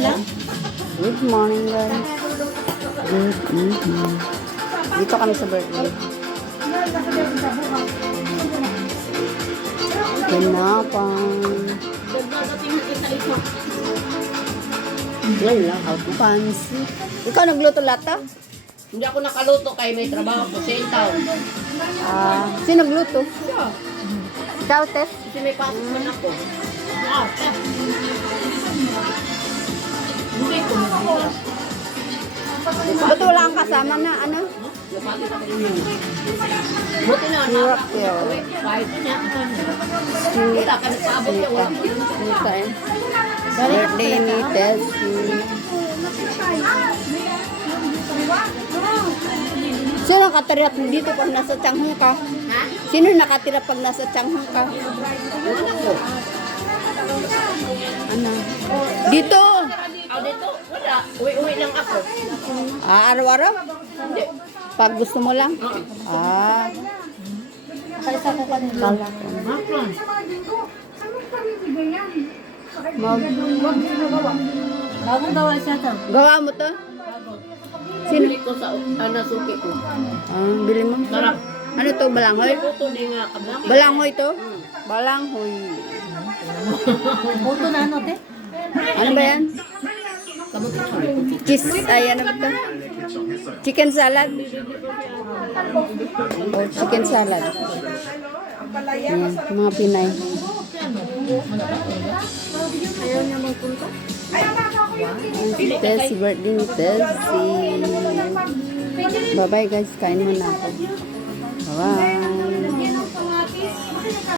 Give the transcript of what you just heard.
Nana? Good morning, guys. Dito kami sa birthday. Pinapang. Wala, out of fancy. Ikaw nagluto lata? Hindi ako nakaluto kay may trabaho ko sa Intaw. Sino nagluto? Siya. Ikaw, Tess? Kasi may pasok man ako. Hindi ko nagbilas. Ba't wala kang kasama na, ano? Napati na ko yun. Buti na, Hirap yun. uwi. Kahit niya. Wala ka nagpaabot niya. Wala ko yun. Dito eh. Birthday ni Tess. Sino nakatira dito pag nasa Changhong ka? Ha? Sino nakatira pag nasa Changhong ka? Wala ko. Ano? Dito! Dito, wala. Uwi-uwi lang ako. Araw-araw? Hindi. Pag gusto mo lang? Kalisa ko kanina. Kala ko. Bagong gawa siya to. Gawa mo to? Sino? Bili ko sa nasuki ko. Bili mo? Sarap. Ano to? Balanghoy? Puto din nga kabuti. Balanghoy to? Balanghoy. Puto na ano, te? Ano ba yan? Kabuti ko. Cheese. Ay, ano ba to? Chicken salad? Oh, chicken salad. Yan, mga Pinay. Ayaw niya magpunta? Tessie, birthday ni Tessie. Bye-bye guys, kain muna ako. Bye-bye.